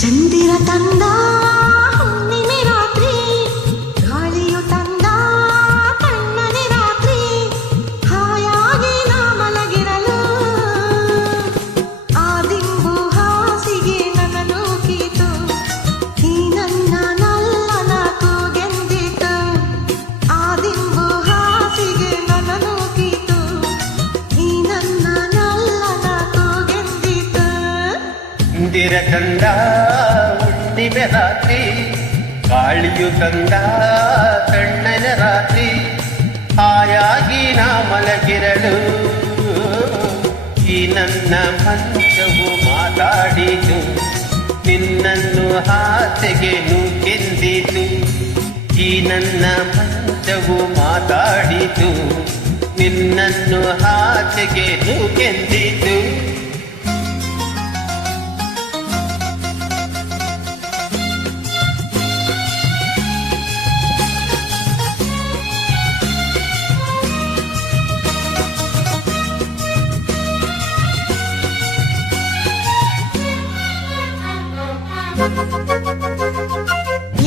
ಚಂದಿರ ತಂದ ಹುಣ್ಣಿಮೆ ರಾತ್ರಿ, ಗಾಳಿಯು ತಂದ ತಣ್ಣನೆ ರಾತ್ರಿ, ಹಾಯಾಗಿ ನಾ ಮಲಗಿರಲು ಆ ದಿಂಬು ಹಾಸಿಗೆ ನನ್ನ ನೂಕಿತು, ಈ ನನ್ನ ನಲ್ಲನ ಕೂಗೆಂದಿತು. ಆ ದಿಂಬು ಹಾಸಿಗೆ ನನ್ನ ನೂಕಿತು, ಈ ನನ್ನ ನಲ್ಲನ ಕೂಗೆಂದಿತು. ಚಂದಿರ ತಂದ ಹುಣ್ಣಿಮೆ ರಾತ್ರಿ, ಗಾಳಿಯು ತಂದ ತಣ್ಣನೆ ರಾತ್ರಿ, ಹಾಯಾಗಿ ನಾ ಮಲಗಿರಲು ಈ ನನ್ನ ಮಂಚವು ಮಾತಾಡಿತು, ನಿನ್ನನ್ನು ಹಾಸಿಗೆ ನೂಕೆಂದಿತು. ಈ ನನ್ನ ಮಂಚವು ಮಾತಾಡಿತು, ನಿನ್ನನ್ನು ಹಾಸಿಗೆ ನೂಕೆಂದಿತು.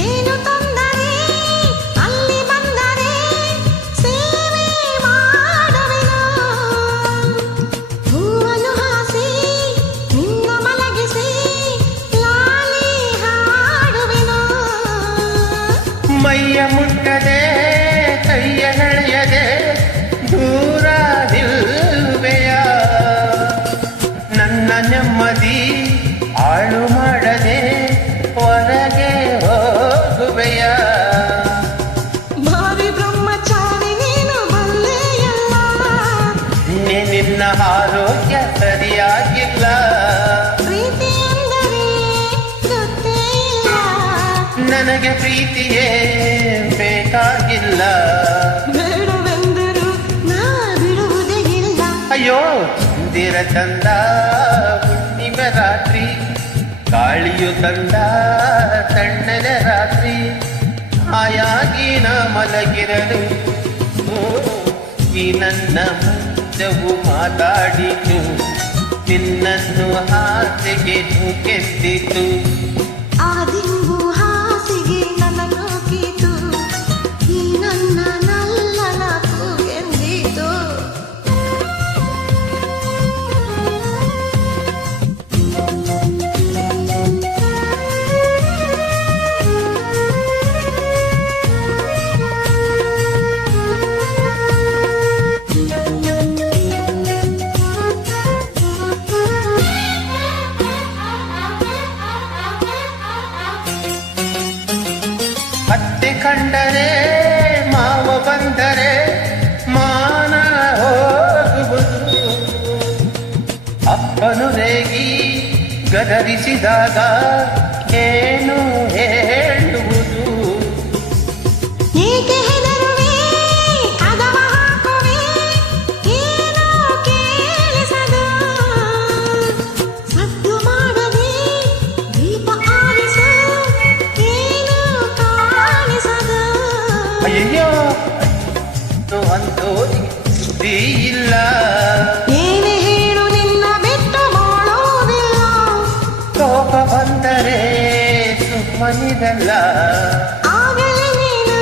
ಏನು ತೊಂದರೆ ಅಲ್ಲಿ ಬಂದರೆ ಸೇವೆ ಮಾಡುವೆನು, ಹೂವನ್ನು ಹಾಸಿ ನಿನ್ನ ಮಲಗಿಸಿ ಲಾಲಿ ಹಾಡುವೆನು. ಮೈಯ ಮುಟ್ಟದೆ ಕೈಯ ಎಳೆಯದೆ ದೂರ ನಿಲ್ಲುವೆಯ, ನನ್ನ ನೆಮ್ಮದಿ ಹಾಳು ಮಾಡದೆ ಹೊರಗೆ ಹೋಗುವೆಯ. ಭಾವಿ ಬ್ರಹ್ಮಚಾರಿ ನೀನು ಬಲ್ಲೆಯಲ್ಲ, ನಿನ್ನ ಆರೋಗ್ಯ ಸರಿಯಾಗಿಲ್ಲ. ಪ್ರೀತಿ ಎಂದರೆ ಗೊತ್ತೇ ಇಲ್ಲ, ನನಗೆ ಪ್ರೀತಿಯೇ ಬೇಕಾಗಿಲ್ಲ. ಬೇಡವೆಂದರೂ ನಾ ಬಿಡುವುದೇ ಇಲ್ಲ. ಅಯ್ಯೋ ಚಂದಿರ ತಂದ ಹುಣ್ಣಿಮೆ ರಾತ್ರಿ, ಗಾಳಿಯು ತಂದ ತಣ್ಣನೆ ರಾತ್ರಿ, ಹಾಯಾಗಿ ನಾ ಮಲಗಿರಲು ಈ ನನ್ನ ಮಂಚವು ಮಾತಾಡಿತು, ನಿನ್ನನ್ನು ಹಾಸಿಗೆ ನೂಕೆಂದಿತು. ಆ ದಿಂಬು ಹಾಸಿಗೆ ನನ್ನ ನೂಕಿತು, ಈ ನನ್ನ ನಲ್ಲನ ಕೂಗೆಂದಿತು. ಅತ್ತೆ ಕಂಡರೆ ಮಾವ ಬಂದರೆ ಮಾನ ಹೋಗುವುದು, ಅಪ್ಪನು ರೇಗಿ ಗದರಿಸಿದಾಗ ಏನು ಹೇಳುವುದು. ಏಕೆ ಹೆದರುವೆ ಕದವ ಹಾಕುವೆ, ಏನೋ ಕೇಳಿಸದು, ಸದ್ದು ಮಾಡದೆ ದೀಪ ಆರಿಸು, ಏನು ಕಾಣಿಸದು. ಅಯ್ಯೋ ಅಂತೋರಿಗೆ ಸುದ್ದಿ ಇಲ್ಲ. ಏನೇ ಹೇಳು ನಿನ್ನ ಬಿಟ್ಟು ಮಾಡೋದಿಲ್ಲ, ಕೋಪ ಬಂದರೆ ಸುಮ್ಮನಿರಲ್ಲ. ಆಗಲೇ ನೀನು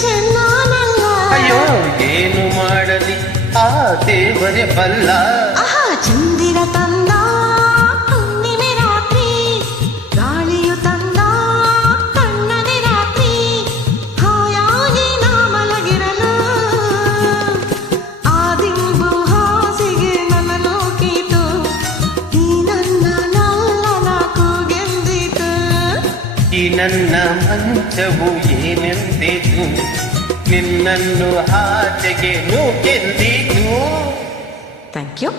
ಚೆನ್ನಾನಲ್ಲ. ಅಯ್ಯೋ ಏನು ಮಾಡಲಿ ಆ ದೇವರೇ ಬಲ್ಲ. ಆಹಾ ಚಂದಿರ ತಂದ ಹುಣ್ಣಿಮೆ ರಾತ್ರಿ, ಗಾಳಿಯು ತಂದ ತಣ್ಣನೆ ರಾತ್ರಿ, ಹಾಯಾಗಿ ನಾ ಮಲಗಿರಲು ಆ ದಿಂಬು ಹಾಸಿಗೆ ನನ್ನ ನೂಕಿತು, ಈ ನನ್ನ ನಲ್ಲನ ಕೂಗೆಂದಿತು. ಈ ನನ್ನ ಮಂಚವು ಏನೆಂದಿತು, ನಿನ್ನನ್ನು ಹಾಸಿಗೆ ನೂಕೆಂದಿತು. Thank you.